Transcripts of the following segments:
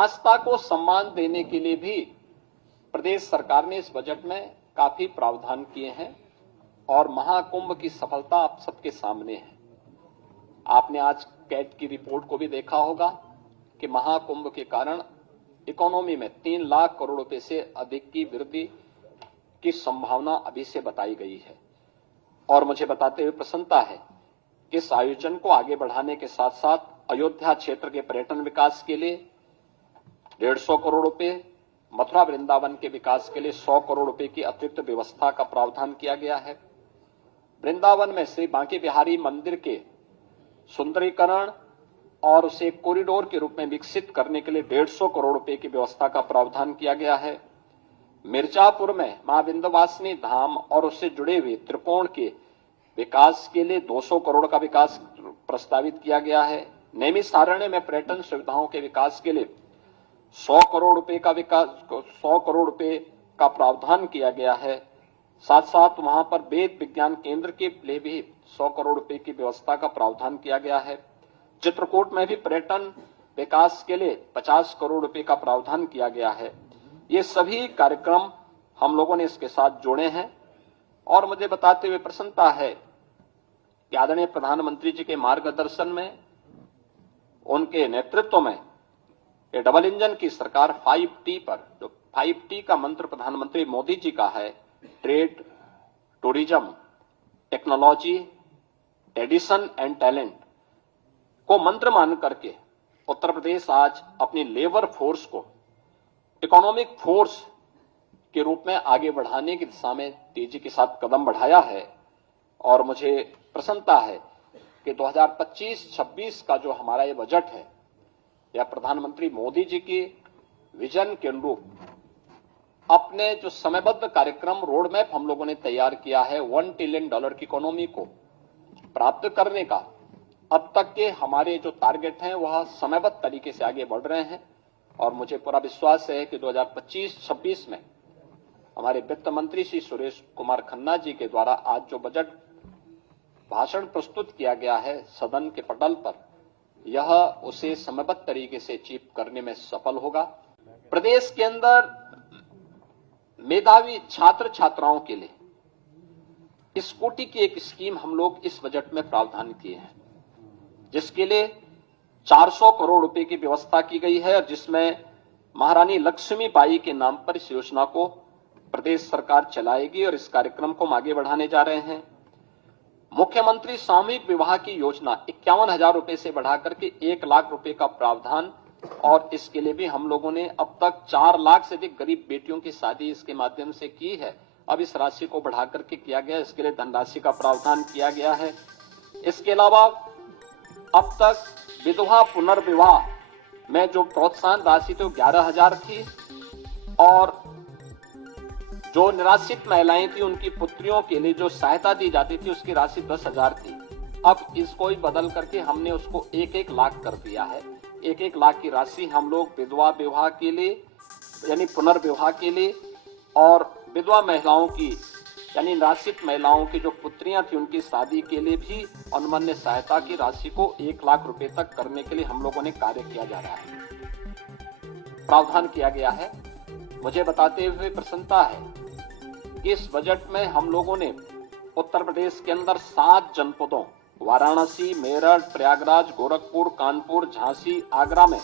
आस्था को सम्मान देने के लिए भी प्रदेश सरकार ने इस बजट में काफी प्रावधान किए हैं और महाकुंभ की सफलता आप सबके सामने है। आपने आज कैट की रिपोर्ट को भी देखा होगा कि महाकुंभ के कारण इकोनॉमी में 3 लाख करोड़ रुपए से अधिक की वृद्धि की संभावना अभी से बताई गई है। और मुझे बताते हुए प्रसन्नता है कि इस आयोजन को आगे बढ़ाने के साथ साथ अयोध्या क्षेत्र के पर्यटन विकास के लिए 150 करोड़ रुपए, मथुरा वृंदावन के विकास के लिए 100 करोड़ रुपए की अतिरिक्त व्यवस्था का प्रावधान किया गया है। वृंदावन में श्री बांके बिहारी मंदिर के सुंदरीकरण और उसे कॉरिडोर के रूप में विकसित करने के लिए 150 करोड़ रुपए की व्यवस्था का प्रावधान किया गया है। मिर्जापुर में मां विंध्यवासिनी धाम और उससे जुड़े हुए त्रिकोण के विकास के लिए 200 करोड़ का विकास प्रस्तावित किया गया है। नैमिषारण्य में पर्यटन सुविधाओं के विकास के लिए 100 करोड़ रुपए का प्रावधान किया गया है। साथ साथ वहां पर वेद विज्ञान केंद्र के लिए भी 100 करोड़ रुपए की व्यवस्था का प्रावधान किया गया है। चित्रकूट में भी पर्यटन विकास के लिए 50 करोड़ रुपए का प्रावधान किया गया है। ये सभी कार्यक्रम हम लोगों ने इसके साथ जोड़े हैं और मुझे बताते हुए प्रसन्नता है कि आदरणीय प्रधानमंत्री जी के मार्गदर्शन में, उनके नेतृत्व में ये डबल इंजन की सरकार 5T पर, जो 5T का मंत्र प्रधानमंत्री मोदी जी का है, trade, tourism, technology, tradition and talent को मंत्र मान करके उत्तर प्रदेश आज अपनी लेबर फोर्स को इकोनॉमिक फोर्स के रूप में आगे बढ़ाने की दिशा में तेजी के साथ कदम बढ़ाया है। और मुझे प्रसन्नता है कि 2025-26 का जो हमारा ये बजट है, यह प्रधानमंत्री मोदी जी की विजन के अनुरूप अपने जो समयबद्ध कार्यक्रम रोड मैप हम लोगों ने तैयार किया है, $1 ट्रिलियन की इकोनॉमी को प्राप्त करने का, अब तक के हमारे जो टारगेट हैं वह समयबद्ध तरीके से आगे बढ़ रहे हैं। और मुझे पूरा विश्वास है कि 2025-26 में हमारे वित्त मंत्री श्री सुरेश कुमार खन्ना जी के द्वारा आज जो बजट भाषण प्रस्तुत किया गया है सदन के पटल पर, यह उसे समयबद्ध तरीके से अचीव करने में सफल होगा। प्रदेश के अंदर मेधावी छात्र छात्राओं के लिए स्कूटी की एक स्कीम हम लोग इस बजट में प्रावधान किए हैं, जिसके लिए 400 करोड़ रुपए की व्यवस्था की गई है, जिसमें महारानी लक्ष्मीबाई के नाम पर इस योजना को प्रदेश सरकार चलाएगी और इस कार्यक्रम को हम आगे बढ़ाने जा रहे हैं। मुख्यमंत्री सामूहिक विवाह की योजना 51,000 रुपए से बढ़ाकर के 1 लाख रुपए का प्रावधान, और इसके लिए भी हम लोगों ने अब तक 4 लाख से अधिक गरीब बेटियों की शादी इसके माध्यम से की है। अब इस राशि को बढ़ाकर के किया गया, इसके लिए धनराशि का प्रावधान किया गया है। इसके अलावा अब तक विधवा पुनर्विवाह में जो प्रोत्साहन राशि थी 11,000 थी, और जो निराश्रित महिलाएं थी उनकी पुत्रियों के लिए जो सहायता दी जाती थी उसकी राशि 10,000 थी। अब इसको ही बदल करके हमने उसको 1-1 लाख कर दिया है। 1-1 लाख की राशि हम लोग विधवा विवाह के लिए यानी पुनर्विवाह के लिए, और विधवा महिलाओं की यानी निराश्रित महिलाओं की जो पुत्रियां थी उनकी शादी के लिए भी अनुमन्य सहायता की राशि को 1 लाख रुपए तक करने के लिए हम लोगों ने कार्य किया जा रहा है, प्रावधान किया गया है। मुझे बताते हुए प्रसन्नता है कि इस बजट में हम लोगों ने उत्तर प्रदेश के अंदर 7 जनपदों वाराणसी, मेरठ, प्रयागराज, गोरखपुर, कानपुर, झांसी, आगरा में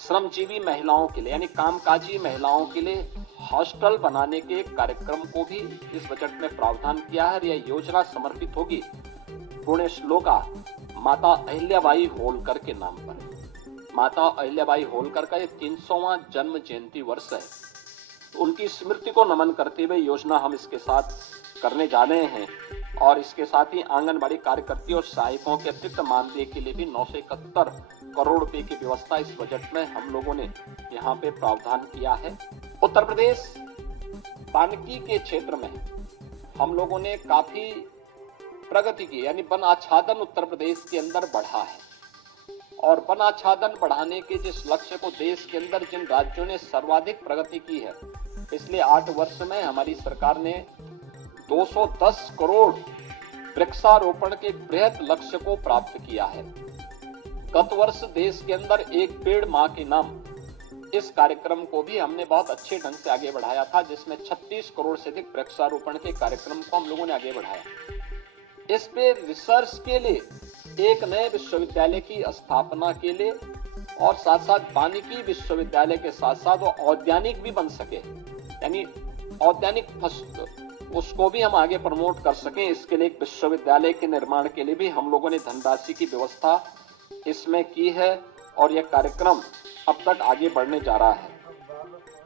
श्रमजीवी महिलाओं के लिए यानी कामकाजी महिलाओं के लिए हॉस्टल बनाने के कार्यक्रम को भी इस बजट में प्रावधान किया है। यह योजना समर्पित होगी पुण्य श्लोका माता अहिल्याबाई होलकर के नाम पर। माता अहिल्याबाई होलकर का ये 300वां जन्म जयंती वर्ष है, तो उनकी स्मृति को नमन करते हुए योजना हम इसके साथ करने जा रहे हैं। और इसके साथ ही आंगनबाड़ी कार्यकर्तियों और सहायकों के अतिरिक्त मानदेय के लिए भी 971 करोड़ रुपए की व्यवस्था इस बजट में हम लोगों ने यहाँ पे प्रावधान किया है। उत्तर प्रदेश वानिकी के क्षेत्र में हम लोगों ने काफी प्रगति की, यानी वन आच्छादन उत्तर प्रदेश के अंदर बढ़ा है। और वन आच्छादन बढ़ाने के जिस लक्ष्य को देश के अंदर जिन राज्यों ने सर्वाधिक प्रगति की है, पिछले 8 वर्ष में हमारी सरकार ने 210 करोड़ वृक्षारोपण के बृहद लक्ष्य को प्राप्त किया है। गत वर्ष देश के अंदर एक पेड़ मां के नाम, इस कार्यक्रम को भी हमने बहुत अच्छे ढंग से आगे बढ़ाया था, जिसमें 36 करोड़ से अधिक वृक्षारोपण के कार्यक्रम को हम लोगों ने आगे बढ़ाया। इस पे रिसर्च के लिए एक नए विश्वविद्यालय की स्थापना के लिए और साथ साथ वानिकी विश्वविद्यालय के साथ साथ वो औद्यानिक भी बन सके, यानी औद्यानिक उसको भी हम आगे प्रमोट कर सकें, इसके लिए एक विश्वविद्यालय के निर्माण के लिए भी हम लोगों ने धनराशि की व्यवस्था इसमें की है और यह कार्यक्रम अब तक आगे बढ़ने जा रहा है।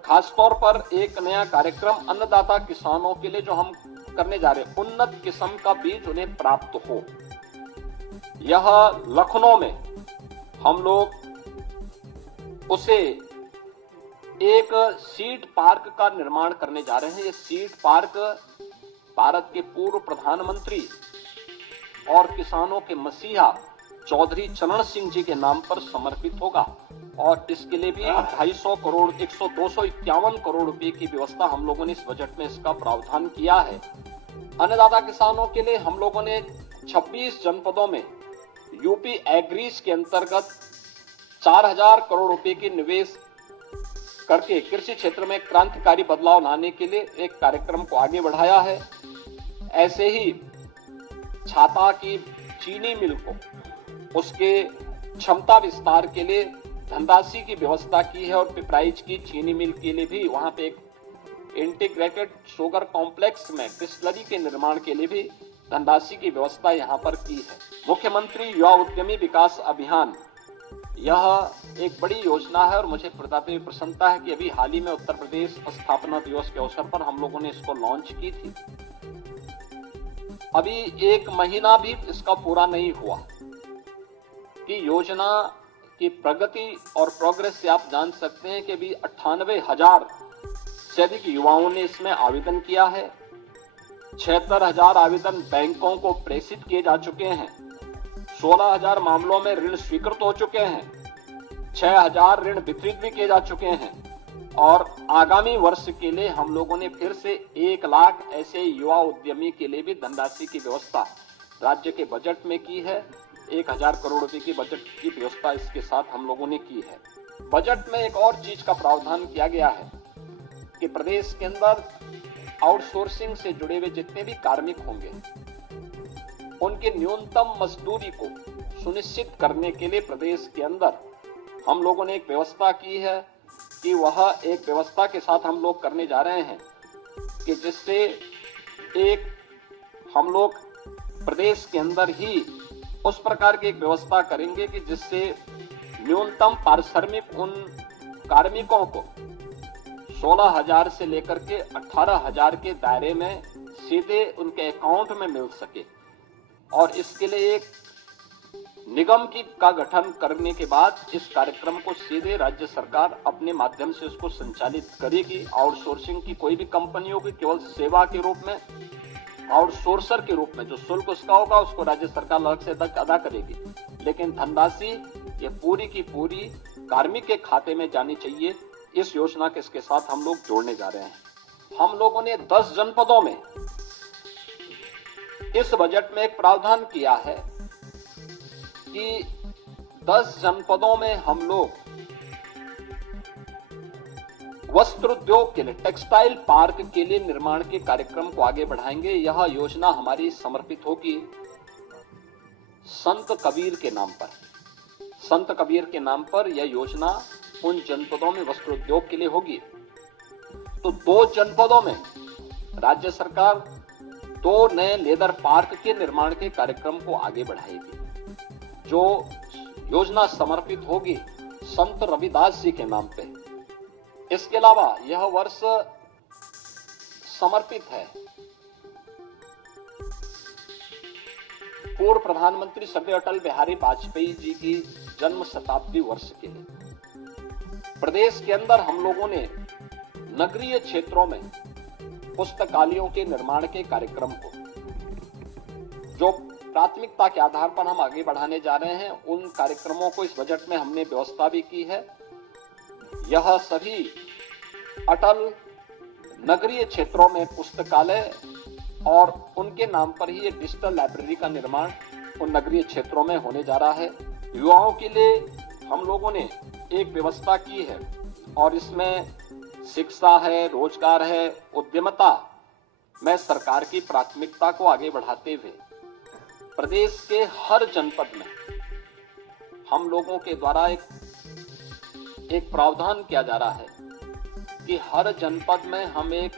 खासतौर पर एक नया कार्यक्रम अन्नदाता किसानों के लिए जो हम करने जा रहे हैं, उन्नत किस्म का बीज उन्हें प्राप्त हो। यह लखनऊ में हम लोग उसे एक सीड पार्क का निर्माण करने जा रहे हैं। ये सीड पार्क भारत के पूर्व प्रधानमंत्री और किसानों के मसीहा चौधरी चरण सिंह जी के नाम पर समर्पित होगा और इसके लिए भी 250 करोड़ 251 करोड़ रुपए की व्यवस्था हम लोगों ने इस बजट में इसका प्रावधान किया है। अन्नदाता किसानों के लिए हम लोगों ने 26 जनपदों में यूपी एग्रीज के अंतर्गत 4000 करोड़ रुपए की निवेश करके कृषि क्षेत्र में क्रांतिकारी बदलाव लाने के लिए एक कार्यक्रम को आगे बढ़ाया है। ऐसे ही छाता की चीनी मिल को उसके क्षमता विस्तार के लिए धनराशि की व्यवस्था की है और पिपराइच की चीनी मिल के लिए भी वहां पे एक इंटीग्रेटेड शुगर कॉम्प्लेक्स में डिस्टिलरी के निर्माण के लिए भी धनराशि की व्यवस्था यहां पर की है। मुख्यमंत्री युवा उद्यमी विकास अभियान, यह एक बड़ी योजना है और मुझे बताते हुए प्रसन्नता है कि अभी हाल ही में उत्तर प्रदेश स्थापना दिवस के अवसर पर हम लोगों ने इसको लॉन्च की थी। अभी 1 महीना भी इसका पूरा नहीं हुआ कि योजना की प्रगति और प्रोग्रेस से आप जान सकते हैं कि अभी 98,000 से अधिक युवाओं ने इसमें आवेदन किया है। 76,000 आवेदन बैंकों को प्रेषित किए जा चुके हैं। 16,000 मामलों में ऋण स्वीकृत हो चुके हैं। 6,000 ऋण वितरित भी किए जा चुके हैं और आगामी वर्ष के लिए हम लोगों ने फिर से 1 लाख ऐसे युवा उद्यमी के लिए भी धनराशि की व्यवस्था राज्य के बजट में की है। 1,000 करोड़ रुपए की बजट की व्यवस्था इसके साथ हम लोगों ने की है। बजट में एक और चीज का प्रावधान किया गया है कि प्रदेश के अंदर आउटसोर्सिंग से जुड़े हुए जितने भी कार्मिक होंगे उनके न्यूनतम मजदूरी को सुनिश्चित करने के लिए प्रदेश के अंदर हम लोगों ने एक व्यवस्था की है कि वह एक व्यवस्था के साथ हम लोग करने जा रहे हैं कि जिससे एक हम लोग प्रदेश के अंदर ही उस प्रकार की एक व्यवस्था करेंगे कि जिससे न्यूनतम पारिश्रमिक उन कार्मिकों को 16,000 से लेकर के 18,000 के दायरे में सीधे उनके अकाउंट में मिल सके और इसके लिए एक निगम का गठन करने के बाद इस कार्यक्रम को सीधे राज्य सरकार अपने माध्यम से उसको संचालित करेगी। आउटसोर्सिंग की कोई भी कंपनियों की केवल सेवा के रूप में, आउटसोर्सर के रूप में जो शुल्क उसका होगा उसको राज्य सरकार अलग से अदा करेगी, लेकिन धनराशि ये पूरी की पूरी कार्मिक के खाते में जानी चाहिए। इस योजना के इसके साथ हम लोग जोड़ने जा रहे हैं। हम लोगों ने 10 जनपदों में इस बजट में एक प्रावधान किया है कि 10 जनपदों में हम लोग वस्त्र उद्योग के लिए, टेक्सटाइल पार्क के लिए निर्माण के कार्यक्रम को आगे बढ़ाएंगे। यह योजना हमारी समर्पित होगी संत कबीर के नाम पर। संत कबीर के नाम पर यह योजना उन जनपदों में वस्त्र उद्योग के लिए होगी। तो 2 जनपदों में राज्य सरकार 2 नए लेदर पार्क के निर्माण के कार्यक्रम को आगे बढ़ाएगी। जो योजना समर्पित होगी संत रविदास जी के नाम पे। इसके अलावा यह वर्ष समर्पित है पूर्व प्रधानमंत्री स्वर्गीय अटल बिहारी वाजपेयी जी की जन्म शताब्दी वर्ष के लिए। प्रदेश के अंदर हम लोगों ने नगरीय क्षेत्रों में पुस्तकालयों के निर्माण के कार्यक्रम को जो प्राथमिकता के आधार पर हम आगे बढ़ाने जा रहे हैं, उन कार्यक्रमों को इस बजट में हमने व्यवस्था भी की है। यह सभी अटल नगरीय क्षेत्रों में पुस्तकालय और उनके नाम पर ही एक डिजिटल लाइब्रेरी का निर्माण उन नगरीय क्षेत्रों में होने जा रहा है। युवाओं के लिए हम लोगों ने एक व्यवस्था की है और इसमें शिक्षा है, रोजगार है, उद्यमिता में सरकार की प्राथमिकता को आगे बढ़ाते हुए प्रदेश के हर जनपद में हम लोगों के द्वारा एक प्रावधान किया जा रहा है कि हर जनपद में हम एक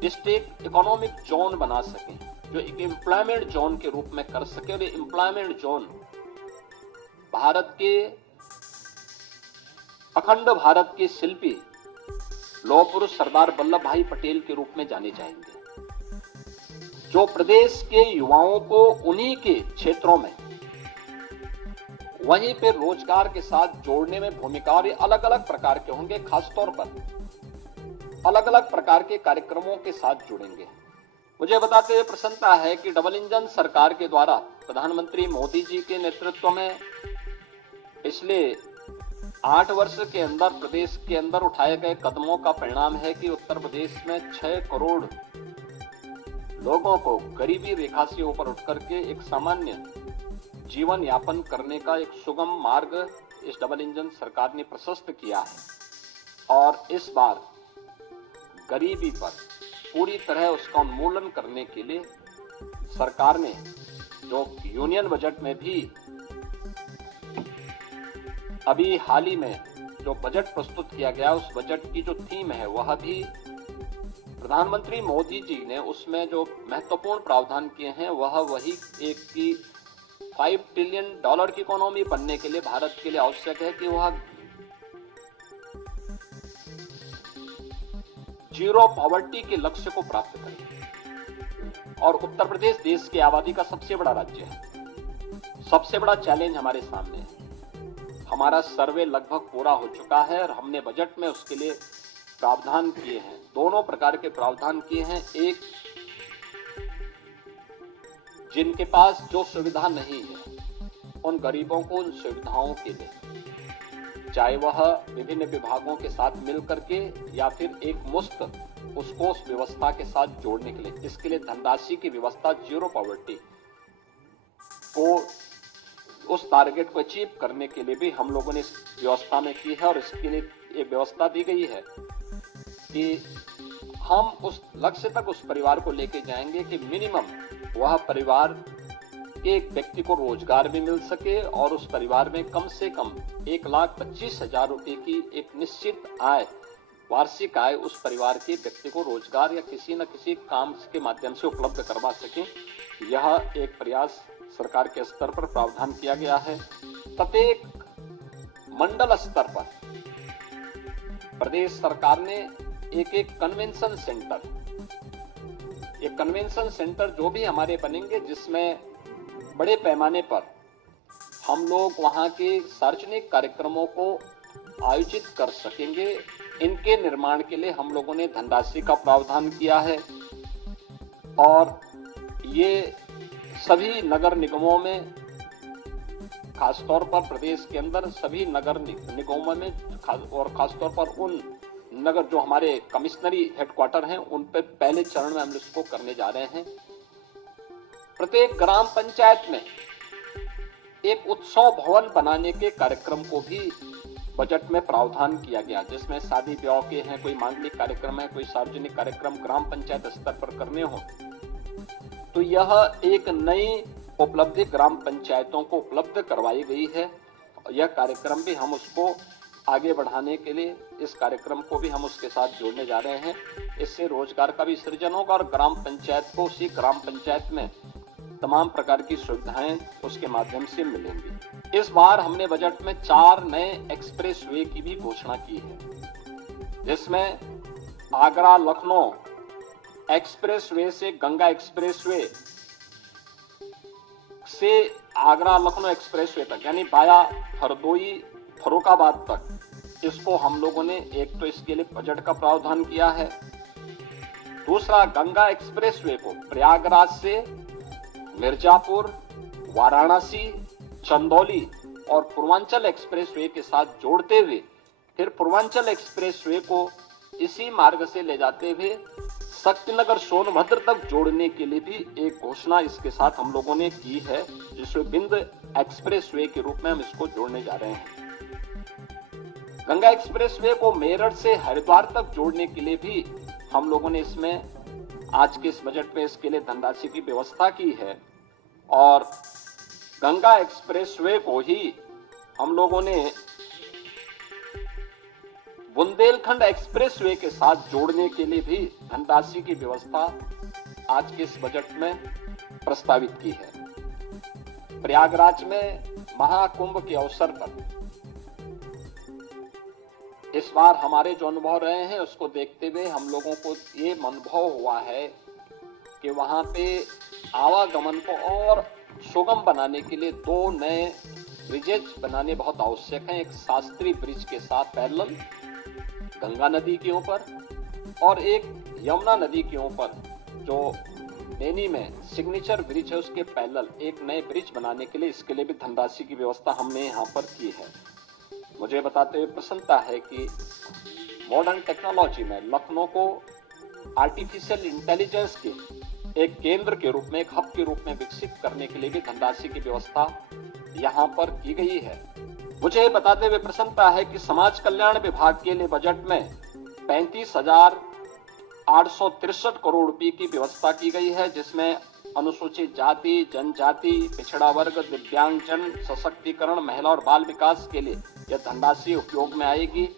डिस्ट्रिक्ट इकोनॉमिक जोन बना सकें, जो एक एम्प्लॉयमेंट जोन के रूप में कर सके। और ये एम्प्लॉयमेंट जोन भारत के अखंड भारत के शिल्पी लौह पुरुष सरदार वल्लभ भाई पटेल के रूप में जाने जाएंगे, जो प्रदेश के युवाओं को उन्हीं के क्षेत्रों में वहीं पे रोजगार के साथ जोड़ने में भूमिका, और ये अलग अलग प्रकार के होंगे, खासतौर पर अलग अलग प्रकार के कार्यक्रमों के साथ जुड़ेंगे। मुझे बताते हुए प्रसन्नता है कि डबल इंजन सरकार के द्वारा प्रधानमंत्री मोदी जी के नेतृत्व में पिछले 8 वर्ष के अंदर प्रदेश के अंदर उठाए गए कदमों का परिणाम है कि उत्तर प्रदेश में 6 करोड़ लोगों को गरीबी रेखा से ऊपर उठ करके एक सामान्य जीवन यापन करने का एक सुगम मार्ग इस डबल इंजन सरकार ने प्रशस्त किया है। और इस बार गरीबी पर पूरी तरह उसका उन्मूलन करने के लिए सरकार ने जो यूनियन बजट में भी अभी हाल ही में जो बजट प्रस्तुत किया गया, उस बजट की जो थीम है वह भी प्रधानमंत्री मोदी जी ने उसमें जो महत्वपूर्ण प्रावधान किए हैं वह वही एक की $5 ट्रिलियन की इकोनॉमी बनने के लिए भारत के लिए आवश्यक है कि वह जीरो पॉवर्टी के लक्ष्य को प्राप्त करें। और उत्तर प्रदेश देश की आबादी का सबसे बड़ा राज्य है, सबसे बड़ा चैलेंज हमारे सामने है। हमारा सर्वे लगभग पूरा हो चुका है और हमने बजट में उसके लिए प्रावधान किए हैं, दोनों प्रकार के प्रावधान किए हैं। एक, जिनके पास जो सुविधा नहीं है उन गरीबों को उन सुविधाओं के लिए, चाहे वह विभिन्न विभागों के साथ मिल करके या फिर एक मुश्त उसको उस व्यवस्था के साथ जोड़ने के लिए, इसके लिए धनराशि की व्यवस्था, जीरो पॉवर्टी को उस टारगेट को अचीव करने के लिए भी हम लोगों ने इस व्यवस्था में की है। और इसके लिए ये व्यवस्था दी गई है कि हम उस लक्ष्य तक उस परिवार को लेके जाएंगे कि मिनिमम वह परिवार एक व्यक्ति को रोजगार भी मिल सके और उस परिवार में कम से कम 1,25,000 रुपए की एक निश्चित आय, वार्षिक आय उस परिवार के व्यक्ति को रोजगार या किसी न किसी काम के माध्यम से उपलब्ध करवा सके। यह एक प्रयास सरकार के स्तर पर प्रावधान किया गया है। प्रत्येक मंडल स्तर पर प्रदेश सरकार ने एक कन्वेंशन सेंटर जो भी हमारे बनेंगे, जिसमें बड़े पैमाने पर हम लोग वहां के सार्वजनिक कार्यक्रमों को आयोजित कर सकेंगे। इनके निर्माण के लिए हम लोगों ने धनराशि का प्रावधान किया है और ये सभी नगर निगमों में, खासतौर पर प्रदेश के अंदर सभी नगर निगमों में और खासतौर पर उन नगर जो हमारे कमिश्नरी हेडक्वार्टर हैं उन पर पहले चरण में हम इसको करने जा रहे हैं। प्रत्येक ग्राम पंचायत में एक उत्सव भवन बनाने के कार्यक्रम को भी बजट में प्रावधान किया गया, जिसमें शादी ब्याह के हैं, कोई मांगलिक कार्यक्रम है, कोई सार्वजनिक कार्यक्रम ग्राम पंचायत स्तर पर करने हो, तो यह एक नई उपलब्धि ग्राम पंचायतों को उपलब्ध करवाई गई है। यह कार्यक्रम भी हम उसको आगे बढ़ाने के लिए, इस कार्यक्रम को भी हम उसके साथ जोड़ने जा रहे हैं। इससे रोजगार का भी सृजन होगा और ग्राम पंचायत को उसी ग्राम पंचायत में तमाम प्रकार की सुविधाएं उसके माध्यम से मिलेंगी। इस बार हमने बजट में 4 नए एक्सप्रेसवे की भी घोषणा की है, जिसमें आगरा लखनऊ एक्सप्रेसवे से गंगा एक्सप्रेसवे से आगरा लखनऊ एक्सप्रेसवे तक, यानी बाया हरदोई फर्रुखाबाद तक, इसको हम लोगों ने एक तो इसके लिए बजट का प्रावधान किया है। दूसरा, गंगा एक्सप्रेसवे को प्रयागराज से मिर्जापुर, वाराणसी, चंदौली और पूर्वांचल एक्सप्रेसवे के साथ जोड़ते हुए फिर पूर्वांचल एक्सप्रेसवे को इसी मार्ग से ले जाते हुए शक्तिनगर सोनभद्र तक जोड़ने के लिए भी एक घोषणा इसके साथ हम लोगों ने की है, जिसमें बिंद एक्सप्रेसवे के रूप में हम इसको जोड़ने जा रहे हैं। गंगा एक्सप्रेसवे को मेरठ से हरिद्वार तक जोड़ने के लिए भी हम लोगों ने इसमें आज के इस बजट में इसके लिए धनराशि की व्यवस्था की है और गंगा एक्सप्रेसवे को ही हम लोगों ने बुंदेलखंड एक्सप्रेसवे के साथ जोड़ने के लिए भी धनराशि की व्यवस्था आज के इस बजट में प्रस्तावित की है। प्रयागराज में महाकुंभ के अवसर पर इस बार हमारे जो अनुभव रहे हैं उसको देखते हुए हम लोगों को ये अनुभव हुआ है कि वहां पे आवागमन को और सुगम बनाने के लिए 2 नए ब्रिजेज बनाने बहुत आवश्यक हैं। एक शास्त्री ब्रिज के साथ पैरेलल गंगा नदी के ऊपर और एक यमुना नदी के ऊपर जो नैनी में सिग्नेचर ब्रिज है उसके पैरेलल एक नए ब्रिज बनाने के लिए इसके लिए भी धनराशि की व्यवस्था हमने यहाँ पर की है। मुझे बताते हुए प्रसन्नता है कि मॉडर्न टेक्नोलॉजी में लखनऊ को आर्टिफिशियल इंटेलिजेंस के एक केंद्र के रूप में, एक हब के रूप में विकसित करने के लिए भी धनराशि की व्यवस्था यहाँ पर की गई है। मुझे बताते हुए प्रसन्नता है कि समाज कल्याण विभाग के लिए बजट में 35,863 करोड़ रुपए की व्यवस्था की गई है, जिसमें अनुसूचित जाति, जनजाति, पिछड़ा वर्ग, दिव्यांगजन सशक्तिकरण, महिला और बाल विकास के लिए यह धनराशि उपयोग में आएगी।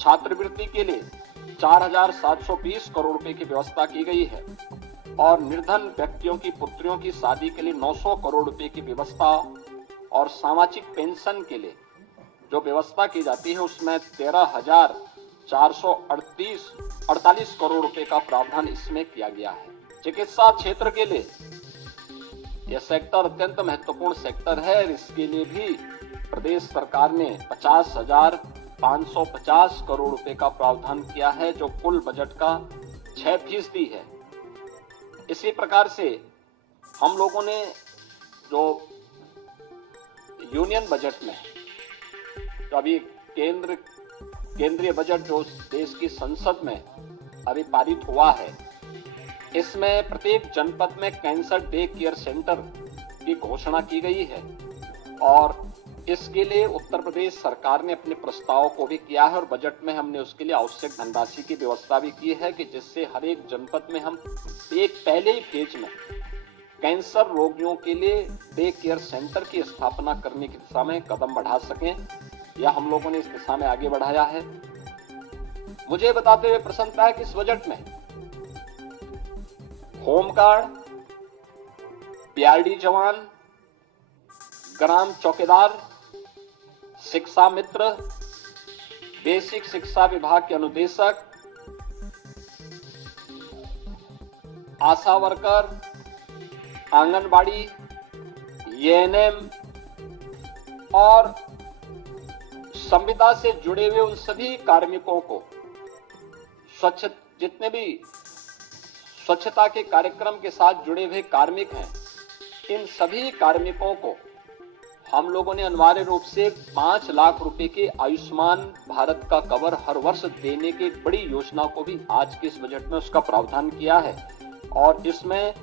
छात्रवृत्ति के लिए 4,720 करोड़ रुपए की व्यवस्था की गई है और निर्धन व्यक्तियों की पुत्रियों की शादी के लिए 900 करोड़ रुपए की व्यवस्था और सामाजिक पेंशन के लिए जो व्यवस्था की जाती है उसमें 13,448 करोड़ रुपए का प्रावधान इसमें किया गया है। चिकित्सा क्षेत्र के लिए यह सेक्टर अत्यंत महत्वपूर्ण सेक्टर है। इसके लिए भी प्रदेश सरकार ने 50,550 करोड़ रुपए का प्रावधान किया है, जो कुल बजट का 6% है। इसी प्रकार से हम लोगों ने जो यूनियन बजट में तो अभी केंद्रीय बजट जो देश की संसद में अभी पारित हुआ है, इसमें प्रत्येक जनपद में कैंसर डे केयर सेंटर की घोषणा की गई है और इसके लिए उत्तर प्रदेश सरकार ने अपने प्रस्ताव को भी किया है और बजट में हमने उसके लिए आवश्यक धनराशि की व्यवस्था भी की है कि जिससे हर एक जनपद में हम एक पहले ही फेज में कैंसर रोगियों के लिए डे केयर सेंटर की स्थापना करने की दिशा में कदम बढ़ा सकें। यह हम लोगों ने इस दिशा में आगे बढ़ाया है। मुझे बताते हुए प्रसन्नता है कि इस बजट में होमगार्ड, पीआरडी जवान, ग्राम चौकीदार, शिक्षा मित्र, बेसिक शिक्षा विभाग के अनुदेशक, आशा वर्कर, आंगनबाड़ी, एएनएम और संविदा से जुड़े हुए उन सभी कार्मिकों को जितने भी स्वच्छता के कार्यक्रम के साथ जुड़े हुए कार्मिक हैं, इन सभी कार्मिकों को हम लोगों ने अनिवार्य रूप से 5 लाख रुपए के आयुष्मान भारत का कवर हर वर्ष देने की बड़ी योजना को भी आज के इस बजट में उसका प्रावधान किया है और इसमें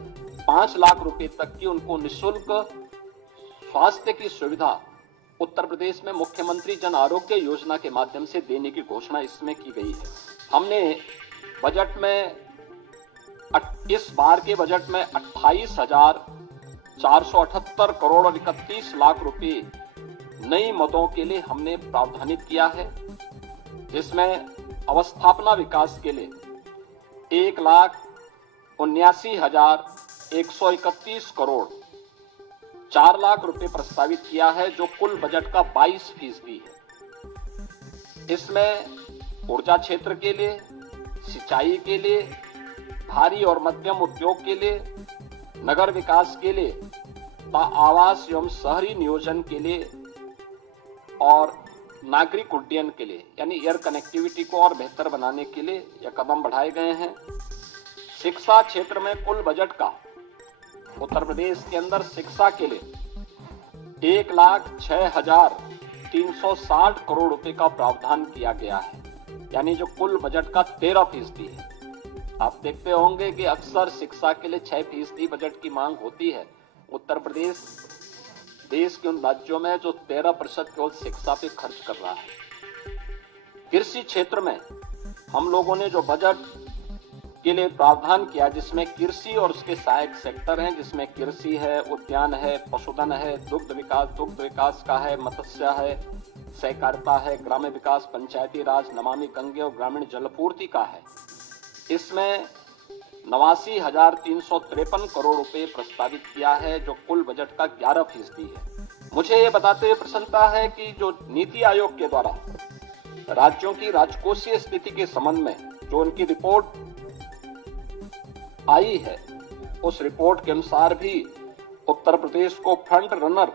5 लाख रुपए तक की उनको निःशुल्क स्वास्थ्य की सुविधा उत्तर प्रदेश में मुख्यमंत्री जन आरोग्य योजना के माध्यम से देने की घोषणा इसमें की गई है। हमने बजट में इस बार के बजट में 28,478 करोड़ और 31 लाख रुपए नई मदों के लिए हमने प्रावधानित किया है, जिसमें अवस्थापना विकास के लिए 1,79,131 करोड़ 4 लाख रुपए प्रस्तावित किया है, जो कुल बजट का 22% है। इसमें ऊर्जा क्षेत्र के लिए, सिंचाई के लिए, भारी और मध्यम उद्योग के लिए, नगर विकास के लिए, आवास एवं शहरी नियोजन के लिए और नागरिक उड्डयन के लिए यानी एयर कनेक्टिविटी को और बेहतर बनाने के लिए यह कदम बढ़ाए गए हैं। शिक्षा क्षेत्र में कुल बजट का उत्तर प्रदेश के अंदर शिक्षा के लिए 1,06,360 करोड़ रुपए का प्रावधान किया गया है, यानी जो कुल बजट का 13% है। आप देखते होंगे कि अक्सर शिक्षा के लिए 6% बजट की मांग होती है। उत्तर प्रदेश देश के उन राज्यों में जो 13% केवल शिक्षा पे खर्च कर रहा है। कृषि क्षेत्र में हम लोगों ने जो बजट के लिए प्रावधान किया, जिसमें कृषि और उसके सहायक सेक्टर हैं, जिसमें कृषि है, उद्यान है, पशुधन है, दुग्ध विकास का है, मत्स्य है, सहकारिता है, ग्राम्य विकास, पंचायती राज, नमामि गंगे और ग्रामीण जलपूर्ति का है। इसमें 89,353 करोड़ रुपए प्रस्तावित किया है, जो कुल बजट का 11% है। मुझे ये बताते हुए प्रसन्नता है कि जो नीति आयोग के द्वारा राज्यों की राजकोषीय स्थिति के संबंध में जो उनकी रिपोर्ट आई है, उस रिपोर्ट के अनुसार भी उत्तर प्रदेश को फ्रंट रनर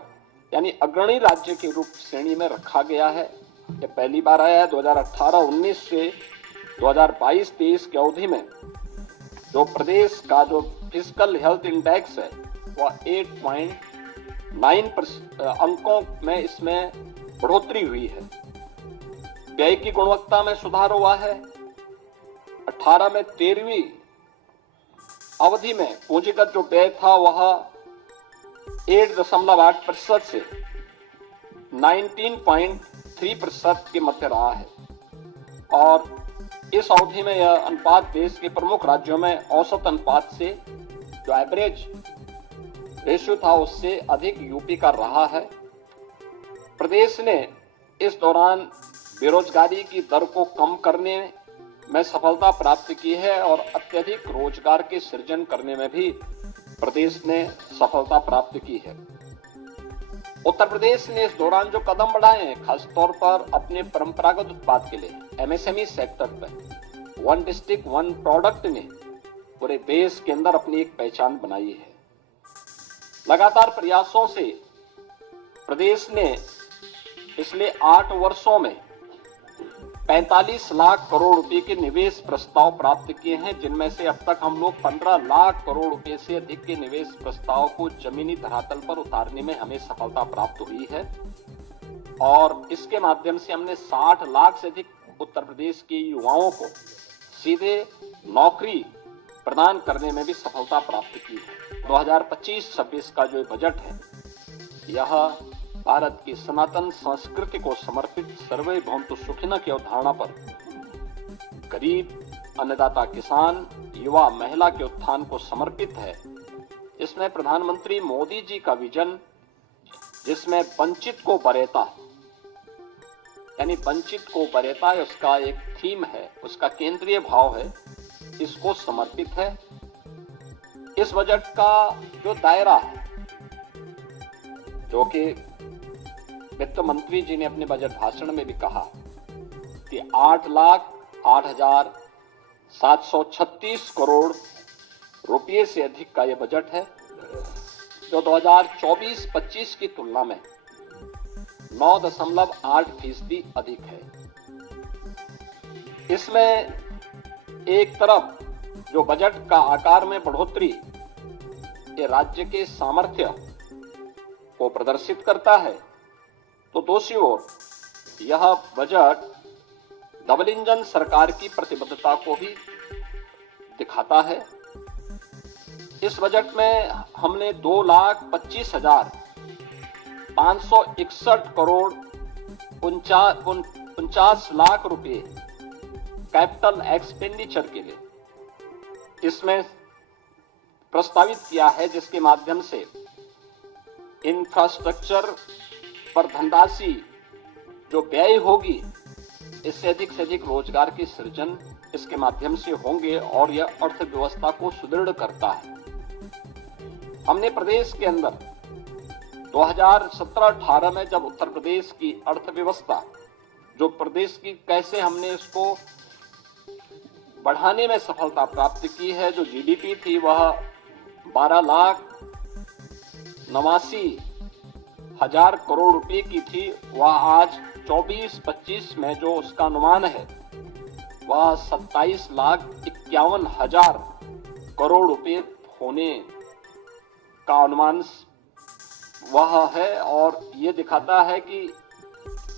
यानी अग्रणी राज्य के रूप श्रेणी में रखा गया है। ये पहली बार आया है। 2018-19 से 2022-23 की अवधि में जो प्रदेश का जो फिजिकल हेल्थ इंडेक्स है वह 8.9 अंकों में इसमें बढ़ोतरी हुई है। व्यय की गुणवत्ता में सुधार हुआ है। 18 में 13वीं अवधि में पूंजीगत जो व्यय था वह 8.8% से 19.3% के मध्य रहा है और इस अवधि में यह अनुपात देश के प्रमुख राज्यों में औसत अनुपात से जो एवरेज रेशियो था उससे अधिक यूपी का रहा है। प्रदेश ने इस दौरान बेरोजगारी की दर को कम करने में सफलता प्राप्त की है और अत्यधिक रोजगार के सृजन करने में भी प्रदेश ने सफलता प्राप्त की है। उत्तर प्रदेश ने इस दौरान जो कदम बढ़ाए हैं, खासतौर पर अपने परंपरागत उत्पाद के लिए एमएसएमई सेक्टर पर वन डिस्ट्रिक्ट वन प्रोडक्ट ने पूरे देश के अंदर अपनी एक पहचान बनाई है। लगातार प्रयासों से प्रदेश ने पिछले 8 वर्षों में 45 लाख करोड़ रुपए के निवेश प्रस्ताव प्राप्त किए हैं, जिनमें से अब तक हम लोग 15 लाख करोड़ रुपए से अधिक के निवेश प्रस्ताव को जमीनी धरातल पर उतारने में हमें सफलता प्राप्त हुई है और इसके माध्यम से हमने 60 लाख से अधिक उत्तर प्रदेश के युवाओं को सीधे नौकरी प्रदान करने में भी सफलता प्राप्त की है। 2025-26 का जो बजट है यह भारत की सनातन संस्कृति को समर्पित सर्वे भवन्तु सुखिनः की अवधारणा पर गरीब, अन्नदाता किसान, युवा, महिला के उत्थान को समर्पित है। इसमें प्रधानमंत्री मोदी जी का विजन, जिसमें वंचित को वरीयता यानी वंचित को वरीयता उसका एक थीम है, उसका केंद्रीय भाव है, इसको समर्पित है। इस बजट का जो दायरा है, जो कि वित्त मंत्री जी ने अपने बजट भाषण में भी कहा कि 8,08,736 करोड़ रुपए से अधिक का यह बजट है, जो 2024-25 की तुलना में 9.8% अधिक है। इसमें एक तरफ जो बजट का आकार में बढ़ोतरी ये राज्य के सामर्थ्य को प्रदर्शित करता है, तो दूसरी ओर यह बजट डबल इंजन सरकार की प्रतिबद्धता को भी दिखाता है। इस बजट में हमने 2,25,561 करोड़ 49 लाख रुपए कैपिटल एक्सपेंडिचर के लिए इसमें प्रस्तावित किया है, जिसके माध्यम से इंफ्रास्ट्रक्चर पर धनराशि जो व्यय होगी, इससे अधिक रोजगार के सृजन इसके माध्यम से होंगे और यह अर्थव्यवस्था को सुदृढ़ करता है। हमने प्रदेश के अंदर 2017-18 में जब उत्तर प्रदेश की अर्थव्यवस्था जो प्रदेश की कैसे हमने इसको बढ़ाने में सफलता प्राप्त की है, जो जीडीपी थी वह 12,89,000 करोड़ रुपए की थी, वह आज 24-25 में जो उसका अनुमान है वह 27,51,000 करोड़ रुपए होने का अनुमान वह है। और ये दिखाता है कि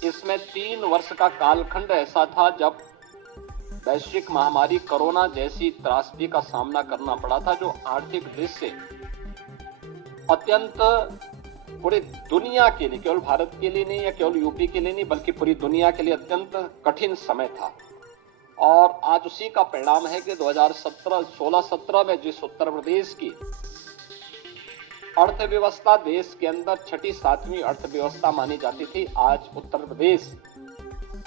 इसमें 3 वर्ष का कालखंड ऐसा था जब वैश्विक महामारी कोरोना जैसी त्रासदी का सामना करना पड़ा था, जो आर्थिक दृष्टि से अत्यंत पूरी दुनिया के लिए, केवल भारत के लिए नहीं या केवल यूपी के लिए नहीं, बल्कि पूरी दुनिया के लिए अत्यंत कठिन समय था। और आज उसी का परिणाम है कि 2016-17 में जिस उत्तर प्रदेश की अर्थव्यवस्था देश के अंदर छठी सातवीं अर्थव्यवस्था मानी जाती थी, आज उत्तर प्रदेश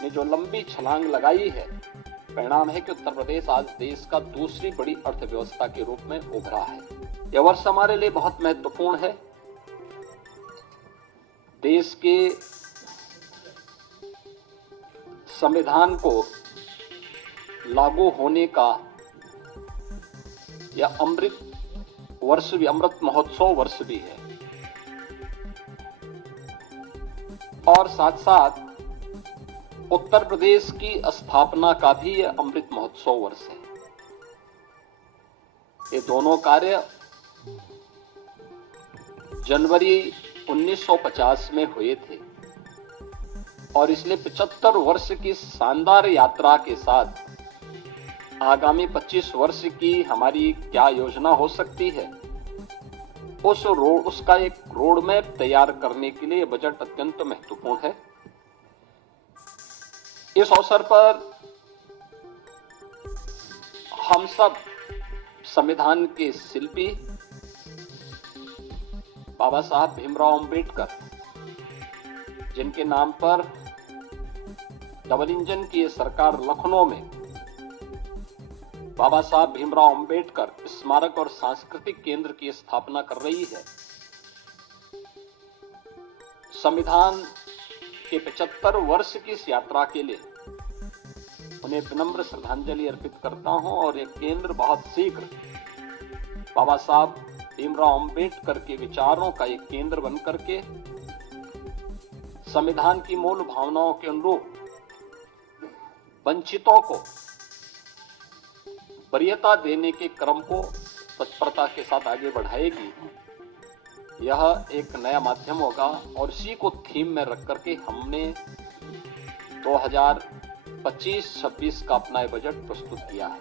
ने जो लंबी छलांग लगाई है, परिणाम है कि उत्तर प्रदेश आज देश का दूसरी बड़ी अर्थव्यवस्था के रूप में उभरा है। यह वर्ष हमारे लिए बहुत महत्वपूर्ण है। देश के संविधान को लागू होने का यह अमृत वर्ष भी, अमृत महोत्सव वर्ष भी है, और साथ साथ उत्तर प्रदेश की स्थापना का भी यह अमृत महोत्सव वर्ष है। ये दोनों कार्य जनवरी 1950 में हुए थे, और इसलिए 75 वर्ष की शानदार यात्रा के साथ आगामी 25 वर्ष की हमारी क्या योजना हो सकती है, उसका एक रोड मैप तैयार करने के लिए बजट अत्यंत महत्वपूर्ण है। इस अवसर पर हम सब संविधान के शिल्पी बाबा साहब भीमराव अंबेडकर, जिनके नाम पर डबल इंजन की सरकार लखनऊ में बाबा साहब भीमराव अंबेडकर स्मारक और सांस्कृतिक केंद्र की स्थापना कर रही है, संविधान के 75 वर्ष की इस यात्रा के लिए उन्हें विनम्र श्रद्धांजलि अर्पित करता हूं। और एक केंद्र बहुत शीघ्र बाबा साहब भीमराव अंबेडकर के विचारों का एक केंद्र बनकर के संविधान की मूल भावनाओं के अनुरूप वंचितों को वरीयता देने के क्रम को तत्परता के साथ आगे बढ़ाएगी। यह एक नया माध्यम होगा, और इसी को थीम में रख करके हमने 2025-26 का अपना बजट प्रस्तुत किया है।